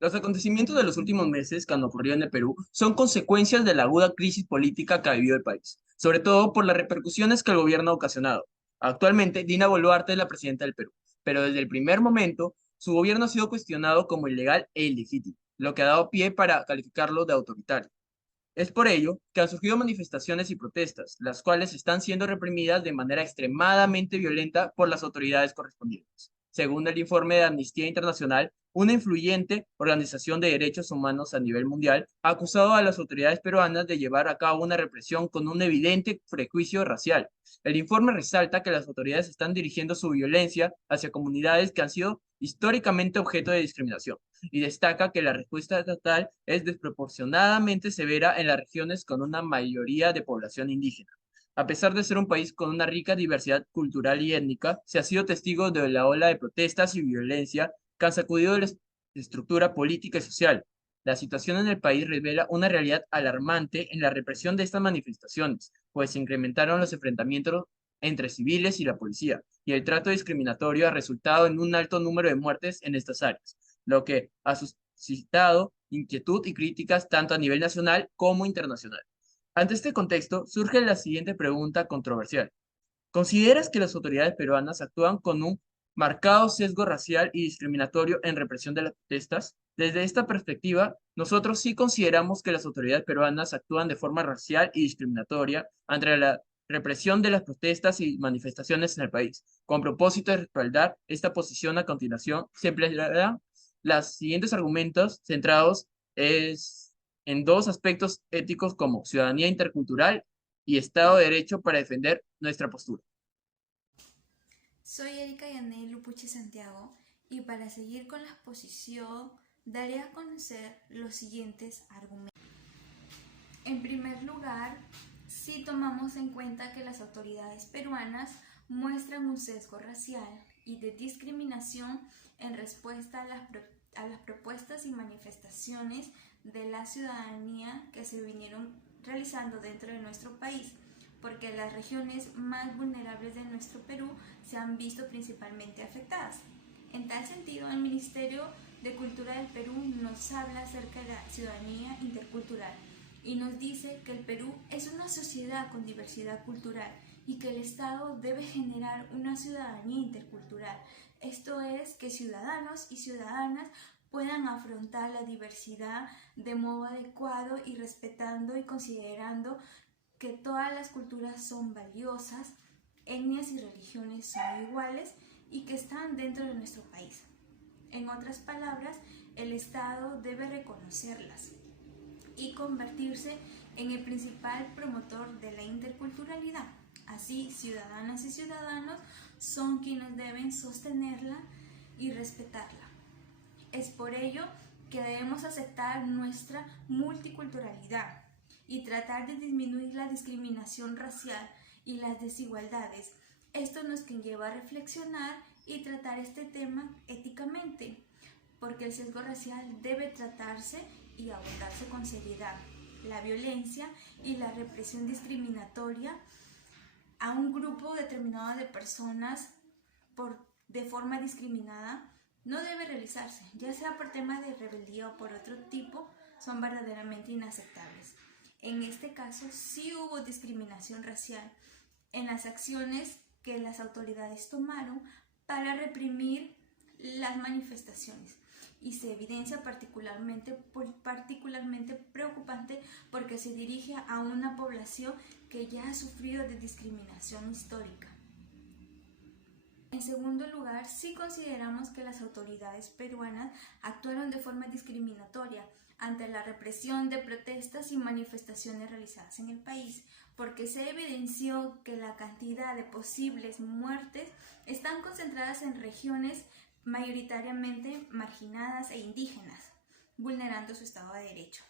Los acontecimientos de los últimos meses que han ocurrido en el Perú son consecuencias de la aguda crisis política que ha vivido el país, sobre todo por las repercusiones que el gobierno ha ocasionado. Actualmente, Dina Boluarte es la presidenta del Perú, pero desde el primer momento, su gobierno ha sido cuestionado como ilegal e ilegítimo, lo que ha dado pie para calificarlo de autoritario. Es por ello que han surgido manifestaciones y protestas, las cuales están siendo reprimidas de manera extremadamente violenta por las autoridades correspondientes. Según el informe de Amnistía Internacional, una influyente organización de derechos humanos a nivel mundial ha acusado a las autoridades peruanas de llevar a cabo una represión con un evidente prejuicio racial. El informe resalta que las autoridades están dirigiendo su violencia hacia comunidades que han sido históricamente objeto de discriminación y destaca que la respuesta estatal es desproporcionadamente severa en las regiones con una mayoría de población indígena. A pesar de ser un país con una rica diversidad cultural y étnica, se ha sido testigo de la ola de protestas y violencia que han sacudido la estructura política y social. La situación en el país revela una realidad alarmante en la represión de estas manifestaciones, pues se incrementaron los enfrentamientos entre civiles y la policía, y el trato discriminatorio ha resultado en un alto número de muertes en estas áreas, lo que ha suscitado inquietud y críticas tanto a nivel nacional como internacional. Ante este contexto, surge la siguiente pregunta controversial. ¿Consideras que las autoridades peruanas actúan con un marcado sesgo racial y discriminatorio en represión de las protestas? Desde esta perspectiva, nosotros sí consideramos que las autoridades peruanas actúan de forma racial y discriminatoria ante la represión de las protestas y manifestaciones en el país. Con propósito de respaldar esta posición, a continuación se emplearán los siguientes argumentos centrados en dos aspectos éticos como ciudadanía intercultural y Estado de Derecho para defender nuestra postura. Soy Erika Yanel Lupuchi Santiago y para seguir con la exposición daré a conocer los siguientes argumentos. En primer lugar, si tomamos en cuenta que las autoridades peruanas muestran un sesgo racial y de discriminación en respuesta a las propuestas y manifestaciones de la ciudadanía que se vinieron realizando dentro de nuestro país, porque las regiones más vulnerables de nuestro Perú se han visto principalmente afectadas. En tal sentido, el Ministerio de Cultura del Perú nos habla acerca de la ciudadanía intercultural y nos dice que el Perú es una sociedad con diversidad cultural y que el Estado debe generar una ciudadanía intercultural. Esto es, que ciudadanos y ciudadanas puedan afrontar la diversidad de modo adecuado y respetando y considerando que todas las culturas son valiosas, etnias y religiones son iguales y que están dentro de nuestro país. En otras palabras, el Estado debe reconocerlas y convertirse en el principal promotor de la interculturalidad. Así, ciudadanas y ciudadanos son quienes deben sostenerla y respetarla. Es por ello que debemos aceptar nuestra multiculturalidad y tratar de disminuir la discriminación racial y las desigualdades. Esto nos conlleva a reflexionar y tratar este tema éticamente, porque el sesgo racial debe tratarse y abordarse con seriedad. La violencia y la represión discriminatoria a un grupo determinado de personas de forma discriminada no debe realizarse, ya sea por temas de rebeldía o por otro tipo, son verdaderamente inaceptables. En este caso sí hubo discriminación racial en las acciones que las autoridades tomaron para reprimir las manifestaciones y se evidencia particularmente preocupante porque se dirige a una población que ya ha sufrido de discriminación histórica. En segundo lugar, sí consideramos que las autoridades peruanas actuaron de forma discriminatoria ante la represión de protestas y manifestaciones realizadas en el país, porque se evidenció que la cantidad de posibles muertes están concentradas en regiones mayoritariamente marginadas e indígenas, vulnerando su Estado de Derecho.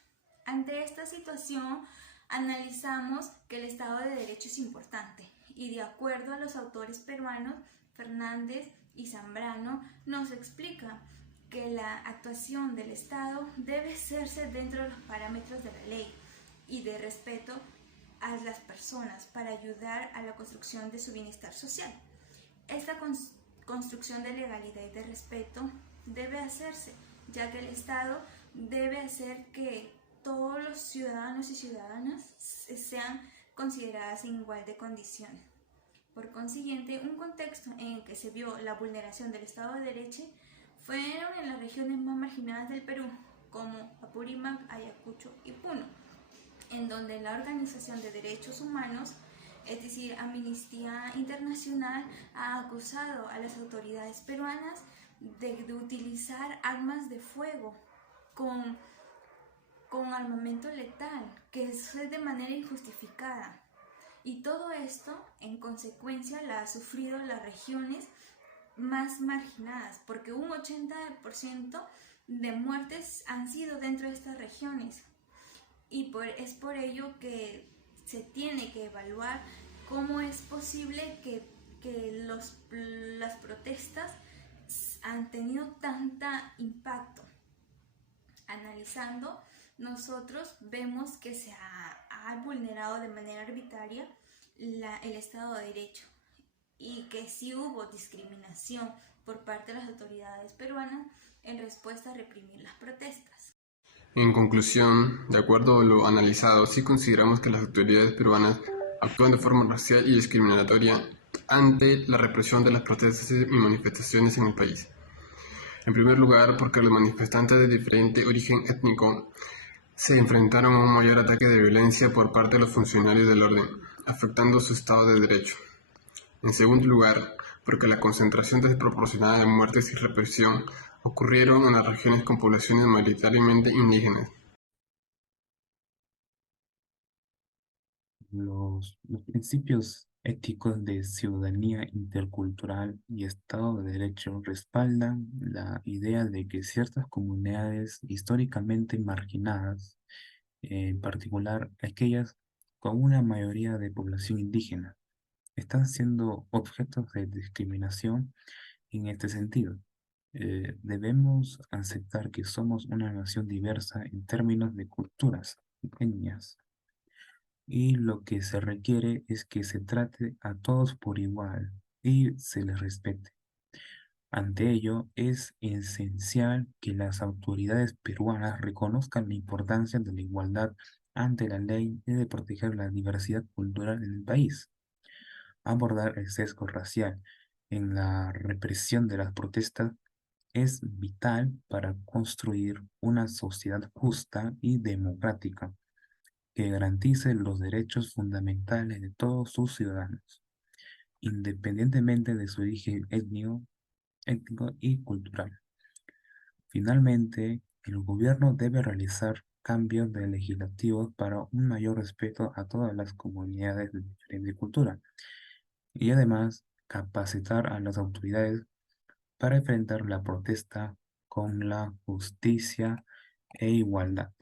Ante esta situación, analizamos que el Estado de Derecho es importante y, de acuerdo a los autores peruanos, Fernández y Zambrano, nos explica que la actuación del Estado debe hacerse dentro de los parámetros de la ley y de respeto a las personas para ayudar a la construcción de su bienestar social. Esta construcción de legalidad y de respeto debe hacerse ya que el Estado debe hacer que todos los ciudadanos y ciudadanas sean consideradas en igual de condiciones. Por consiguiente, un contexto en el que se vio la vulneración del Estado de Derecho fueron en las regiones más marginadas del Perú, como Apurímac, Ayacucho y Puno, en donde la Organización de Derechos Humanos, es decir, Amnistía Internacional, ha acusado a las autoridades peruanas de utilizar armas de fuego con, con armamento letal, que es de manera injustificada. Y todo esto, en consecuencia, la ha sufrido las regiones más marginadas, porque un 80% de muertes han sido dentro de estas regiones. Y es por ello que se tiene que evaluar cómo es posible que las protestas han tenido tanta impacto. Analizando, nosotros vemos que se ha vulnerado de manera arbitraria el Estado de Derecho y que sí hubo discriminación por parte de las autoridades peruanas en respuesta a reprimir las protestas. En conclusión, de acuerdo a lo analizado, sí consideramos que las autoridades peruanas actúan de forma racial y discriminatoria ante la represión de las protestas y manifestaciones en el país. En primer lugar, porque los manifestantes de diferente origen étnico se enfrentaron a un mayor ataque de violencia por parte de los funcionarios del orden, afectando su Estado de Derecho. En segundo lugar, porque la concentración desproporcionada de muertes y represión ocurrieron en las regiones con poblaciones mayoritariamente indígenas. Los principios éticos de ciudadanía intercultural y Estado de Derecho respaldan la idea de que ciertas comunidades históricamente marginadas, en particular aquellas con una mayoría de población indígena, están siendo objetos de discriminación en este sentido. Debemos aceptar que somos una nación diversa en términos de culturas, etnias, y lo que se requiere es que se trate a todos por igual y se les respete. Ante ello, es esencial que las autoridades peruanas reconozcan la importancia de la igualdad ante la ley y de proteger la diversidad cultural en el país. Abordar el sesgo racial en la represión de las protestas es vital para construir una sociedad justa y democrática que garantice los derechos fundamentales de todos sus ciudadanos, independientemente de su origen étnico y cultural. Finalmente, el gobierno debe realizar cambios de legislativos para un mayor respeto a todas las comunidades de diferente cultura y además capacitar a las autoridades para enfrentar la protesta con la justicia e igualdad.